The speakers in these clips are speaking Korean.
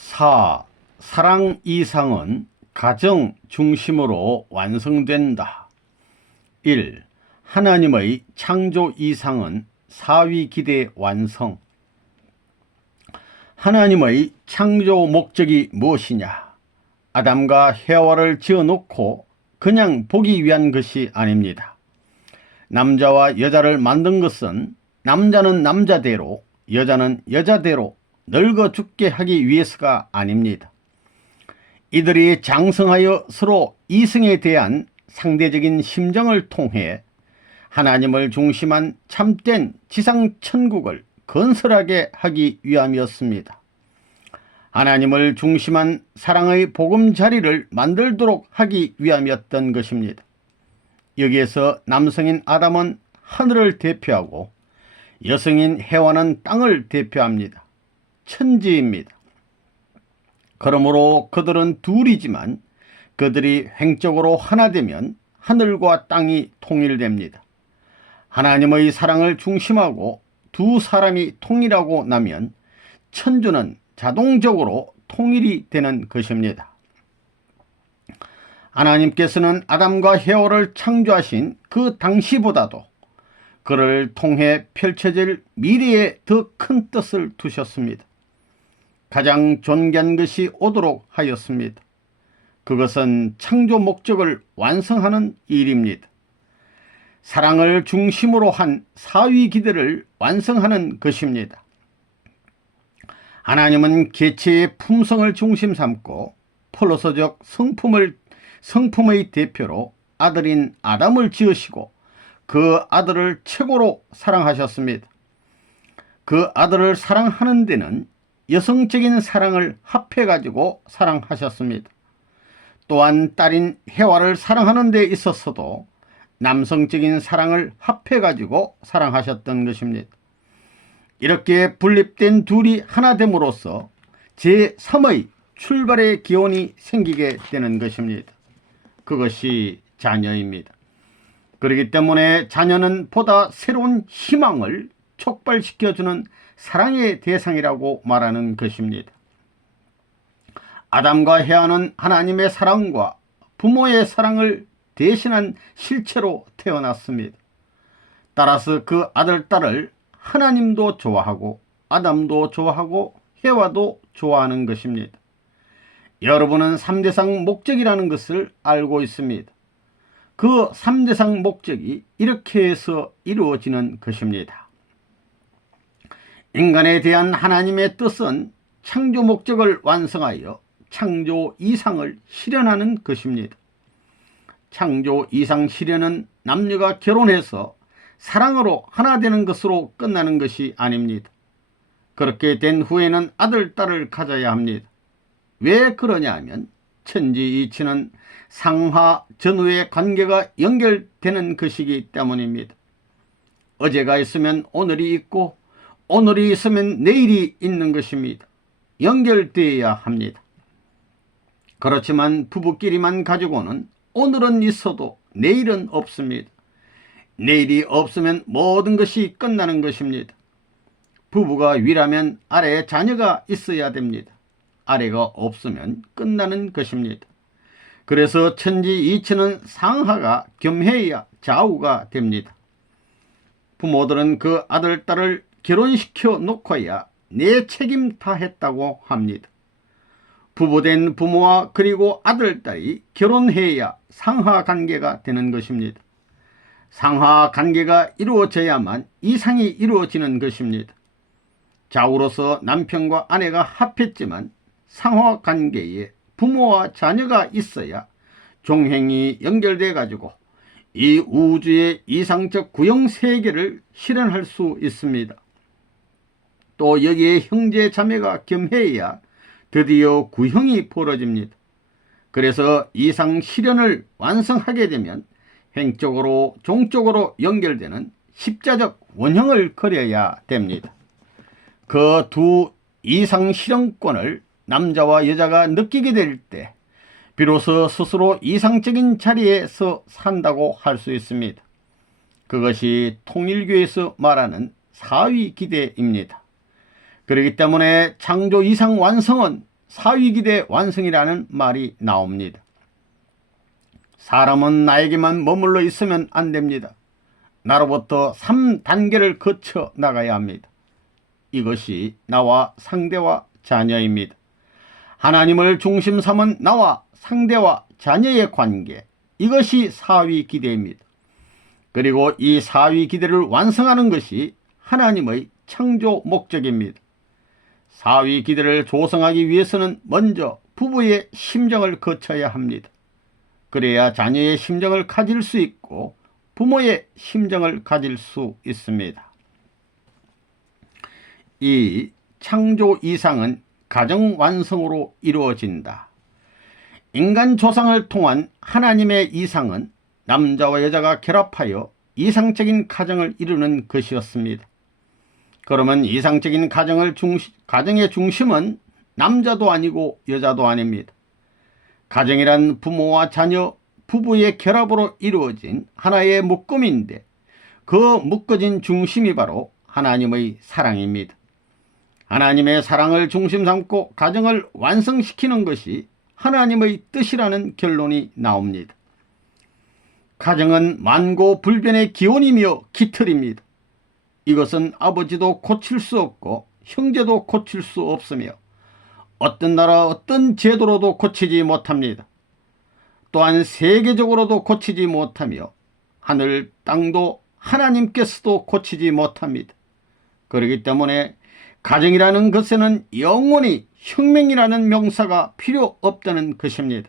4. 사랑 이상은 가정 중심으로 완성된다. 1. 하나님의 창조 이상은 사위 기대 완성. 하나님의 창조 목적이 무엇이냐? 아담과 해와를 지어놓고 그냥 보기 위한 것이 아닙니다. 남자와 여자를 만든 것은 남자는 남자대로, 여자는 여자대로 늙어 죽게 하기 위해서가 아닙니다. 이들이 장성하여 서로 이성에 대한 상대적인 심정을 통해 하나님을 중심한 참된 지상천국을 건설하게 하기 위함이었습니다. 하나님을 중심한 사랑의 보금자리를 만들도록 하기 위함이었던 것입니다. 여기에서 남성인 아담은 하늘을 대표하고 여성인 해와는 땅을 대표합니다. 천지입니다. 그러므로 그들은 둘이지만 그들이 횡적으로 하나 되면 하늘과 땅이 통일됩니다. 하나님의 사랑을 중심하고 두 사람이 통일하고 나면 천주는 자동적으로 통일이 되는 것입니다. 하나님께서는 아담과 해와를 창조하신 그 당시보다도 그를 통해 펼쳐질 미래에 더 큰 뜻을 두셨습니다. 가장 존귀한 것이 오도록 하였습니다. 그것은 창조 목적을 완성하는 일입니다. 사랑을 중심으로 한 사위 기대를 완성하는 것입니다. 하나님은 개체의 품성을 중심 삼고 폴로서적 성품의 대표로 아들인 아담을 지으시고 그 아들을 최고로 사랑하셨습니다. 그 아들을 사랑하는 데는 여성적인 사랑을 합해가지고 사랑하셨습니다. 또한 딸인 해와를 사랑하는 데 있어서도 남성적인 사랑을 합해가지고 사랑하셨던 것입니다. 이렇게 분립된 둘이 하나 됨으로써 제3의 출발의 기원이 생기게 되는 것입니다. 그것이 자녀입니다. 그렇기 때문에 자녀는 보다 새로운 희망을 촉발시켜주는 사랑의 대상이라고 말하는 것입니다. 아담과 해와는 하나님의 사랑과 부모의 사랑을 대신한 실체로 태어났습니다. 따라서 그 아들, 딸을 하나님도 좋아하고 아담도 좋아하고 해와도 좋아하는 것입니다. 여러분은 3대상 목적이라는 것을 알고 있습니다. 그 3대상 목적이 이렇게 해서 이루어지는 것입니다. 인간에 대한 하나님의 뜻은 창조 목적을 완성하여 창조 이상을 실현하는 것입니다. 창조 이상 실현은 남녀가 결혼해서 사랑으로 하나 되는 것으로 끝나는 것이 아닙니다. 그렇게 된 후에는 아들, 딸을 가져야 합니다. 왜 그러냐 하면 천지이치는 상하 전후의 관계가 연결되는 것이기 때문입니다. 어제가 있으면 오늘이 있고 오늘이 있으면 내일이 있는 것입니다. 연결되어야 합니다. 그렇지만 부부끼리만 가지고는 오늘은 있어도 내일은 없습니다. 내일이 없으면 모든 것이 끝나는 것입니다. 부부가 위라면 아래에 자녀가 있어야 됩니다. 아래가 없으면 끝나는 것입니다. 그래서 천지이치는 상하가 겸해야 좌우가 됩니다. 부모들은 그 아들, 딸을 결혼시켜 놓고야 내 책임 다 했다고 합니다. 부부된 부모와 그리고 아들, 딸이 결혼해야 상하관계가 되는 것입니다. 상하관계가 이루어져야만 이상이 이루어지는 것입니다. 좌우로서 남편과 아내가 합했지만 상하관계에 부모와 자녀가 있어야 종행이 연결돼 가지고 이 우주의 이상적 구형세계를 실현할 수 있습니다. 또 여기에 형제 자매가 겸해야 드디어 구형이 벌어집니다. 그래서 이상 실현을 완성하게 되면 행적으로 종적으로 연결되는 십자적 원형을 그려야 됩니다. 그 두 이상 실현권을 남자와 여자가 느끼게 될 때 비로소 스스로 이상적인 자리에서 산다고 할 수 있습니다. 그것이 통일교에서 말하는 사위 기대입니다. 그렇기 때문에 창조 이상 완성은 사위기대 완성이라는 말이 나옵니다. 사람은 나에게만 머물러 있으면 안 됩니다. 나로부터 3단계를 거쳐 나가야 합니다. 이것이 나와 상대와 자녀입니다. 하나님을 중심 삼은 나와 상대와 자녀의 관계, 이것이 사위기대입니다. 그리고 이 사위기대를 완성하는 것이 하나님의 창조 목적입니다. 사위기대를 조성하기 위해서는 먼저 부부의 심정을 거쳐야 합니다. 그래야 자녀의 심정을 가질 수 있고 부모의 심정을 가질 수 있습니다. 이 창조 이상은 가정 완성으로 이루어진다. 인간 조상을 통한 하나님의 이상은 남자와 여자가 결합하여 이상적인 가정을 이루는 것이었습니다. 그러면 이상적인 가정의 중심은 남자도 아니고 여자도 아닙니다. 가정이란 부모와 자녀, 부부의 결합으로 이루어진 하나의 묶음인데 그 묶어진 중심이 바로 하나님의 사랑입니다. 하나님의 사랑을 중심 삼고 가정을 완성시키는 것이 하나님의 뜻이라는 결론이 나옵니다. 가정은 만고불변의 기원이며 깃털입니다. 이것은 아버지도 고칠 수 없고 형제도 고칠 수 없으며 어떤 나라 어떤 제도로도 고치지 못합니다. 또한 세계적으로도 고치지 못하며 하늘 땅도 하나님께서도 고치지 못합니다. 그렇기 때문에 가정이라는 것에는 영원히 혁명이라는 명사가 필요 없다는 것입니다.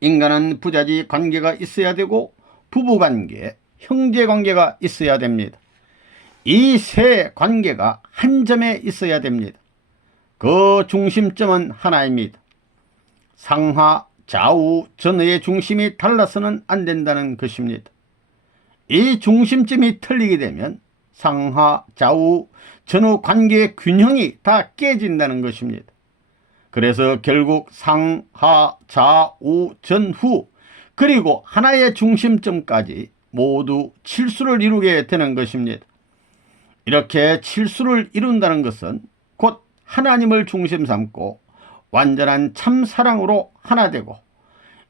인간은 부자지 관계가 있어야 되고 부부관계, 형제관계가 있어야 됩니다. 이 세 관계가 한 점에 있어야 됩니다. 그 중심점은 하나입니다. 상하, 좌우, 전의 중심이 달라서는 안 된다는 것입니다. 이 중심점이 틀리게 되면 상하, 좌우, 전후 관계의 균형이 다 깨진다는 것입니다. 그래서 결국 상하, 좌우, 전후 그리고 하나의 중심점까지 모두 칠수를 이루게 되는 것입니다. 이렇게 칠수를 이룬다는 것은 곧 하나님을 중심 삼고 완전한 참사랑으로 하나 되고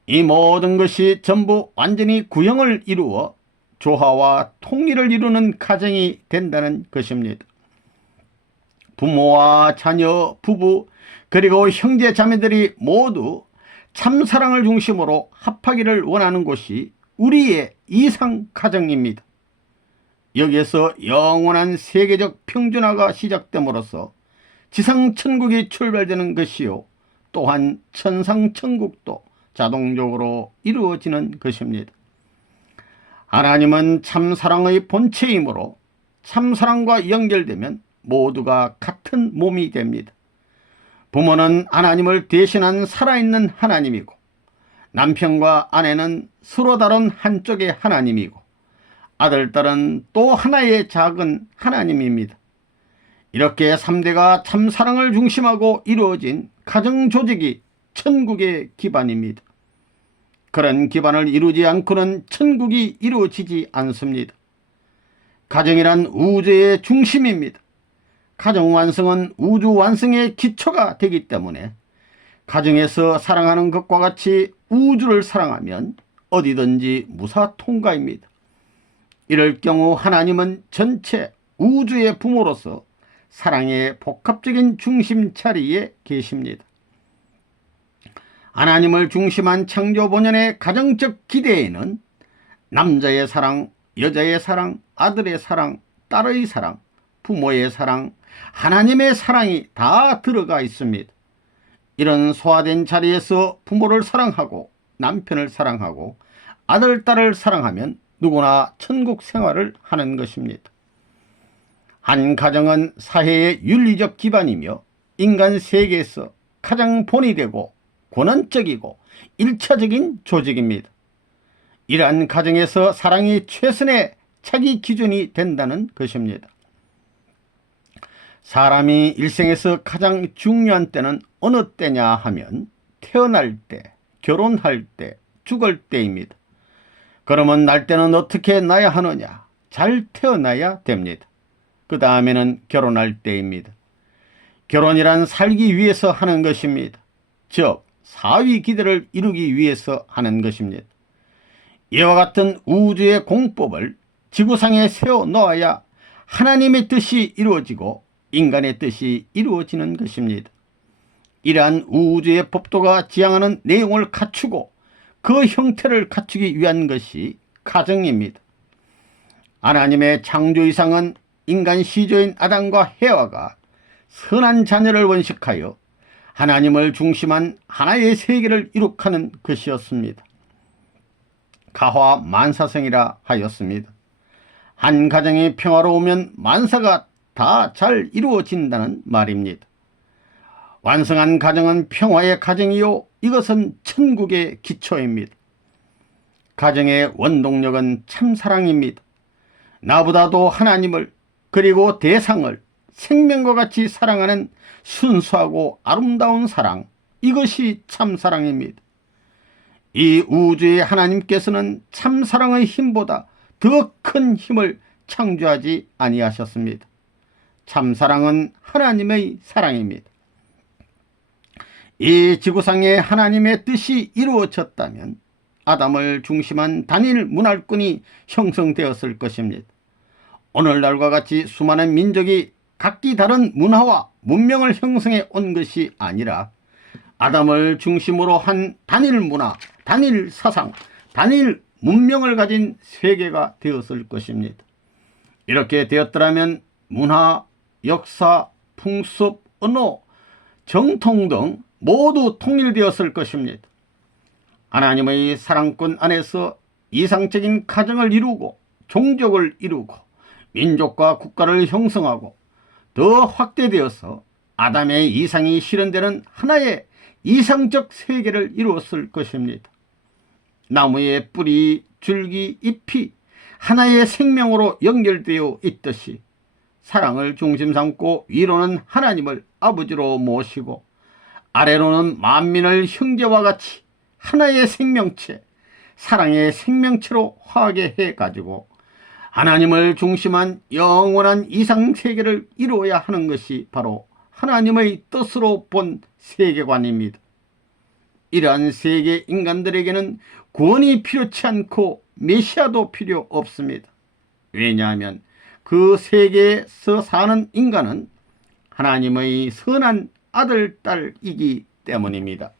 이 모든 것이 전부 완전히 구형을 이루어 조화와 통일을 이루는 가정이 된다는 것입니다. 부모와 자녀, 부부 그리고 형제 자매들이 모두 참사랑을 중심으로 합하기를 원하는 곳이 우리의 이상 가정입니다. 여기에서 영원한 세계적 평준화가 시작됨으로써 지상천국이 출발되는 것이요 또한 천상천국도 자동적으로 이루어지는 것입니다. 하나님은 참사랑의 본체이므로 참사랑과 연결되면 모두가 같은 몸이 됩니다. 부모는 하나님을 대신한 살아있는 하나님이고 남편과 아내는 서로 다른 한쪽의 하나님이고 아들, 딸은 또 하나의 작은 하나님입니다. 이렇게 3대가 참사랑을 중심하고 이루어진 가정조직이 천국의 기반입니다. 그런 기반을 이루지 않고는 천국이 이루어지지 않습니다. 가정이란 우주의 중심입니다. 가정 완성은 우주 완성의 기초가 되기 때문에 가정에서 사랑하는 것과 같이 우주를 사랑하면 어디든지 무사통과입니다. 이럴 경우 하나님은 전체 우주의 부모로서 사랑의 복합적인 중심 자리에 계십니다. 하나님을 중심한 창조 본연의 가정적 기대에는 남자의 사랑, 여자의 사랑, 아들의 사랑, 딸의 사랑, 부모의 사랑, 하나님의 사랑이 다 들어가 있습니다. 이런 소화된 자리에서 부모를 사랑하고 남편을 사랑하고 아들, 딸을 사랑하면 누구나 천국 생활을 하는 것입니다. 한 가정은 사회의 윤리적 기반이며 인간 세계에서 가장 본이 되고 권원적이고 일차적인 조직입니다. 이러한 가정에서 사랑이 최선의 자기 기준이 된다는 것입니다. 사람이 일생에서 가장 중요한 때는 어느 때냐 하면 태어날 때, 결혼할 때, 죽을 때입니다. 그러면 날 때는 어떻게 나야 하느냐? 잘 태어나야 됩니다. 그 다음에는 결혼할 때입니다. 결혼이란 살기 위해서 하는 것입니다. 즉 사위 기대를 이루기 위해서 하는 것입니다. 이와 같은 우주의 공법을 지구상에 세워 놓아야 하나님의 뜻이 이루어지고 인간의 뜻이 이루어지는 것입니다. 이러한 우주의 법도가 지향하는 내용을 갖추고 그 형태를 갖추기 위한 것이 가정입니다. 하나님의 창조 이상은 인간 시조인 아담과 해와가 선한 자녀를 원식하여 하나님을 중심한 하나의 세계를 이룩하는 것이었습니다. 가화 만사성이라 하였습니다. 한 가정이 평화로우면 만사가 다 잘 이루어진다는 말입니다. 완성한 가정은 평화의 가정이요 이것은 천국의 기초입니다. 가정의 원동력은 참사랑입니다. 나보다도 하나님을 그리고 대상을 생명과 같이 사랑하는 순수하고 아름다운 사랑, 이것이 참사랑입니다. 이 우주의 하나님께서는 참사랑의 힘보다 더 큰 힘을 창조하지 아니하셨습니다. 참사랑은 하나님의 사랑입니다. 이 지구상에 하나님의 뜻이 이루어졌다면 아담을 중심한 단일 문화권이 형성되었을 것입니다. 오늘날과 같이 수많은 민족이 각기 다른 문화와 문명을 형성해 온 것이 아니라 아담을 중심으로 한 단일 문화, 단일 사상, 단일 문명을 가진 세계가 되었을 것입니다. 이렇게 되었더라면 문화, 역사, 풍습, 언어, 정통 등 모두 통일되었을 것입니다. 하나님의 사랑권 안에서 이상적인 가정을 이루고 종족을 이루고 민족과 국가를 형성하고 더 확대되어서 아담의 이상이 실현되는 하나의 이상적 세계를 이루었을 것입니다. 나무의 뿌리, 줄기, 잎이 하나의 생명으로 연결되어 있듯이 사랑을 중심 삼고 위로는 하나님을 아버지로 모시고 아래로는 만민을 형제와 같이 하나의 생명체, 사랑의 생명체로 화하게 해가지고 하나님을 중심한 영원한 이상세계를 이루어야 하는 것이 바로 하나님의 뜻으로 본 세계관입니다. 이러한 세계 인간들에게는 구원이 필요치 않고 메시아도 필요 없습니다. 왜냐하면 그 세계에서 사는 인간은 하나님의 선한 아들, 딸이기 때문입니다.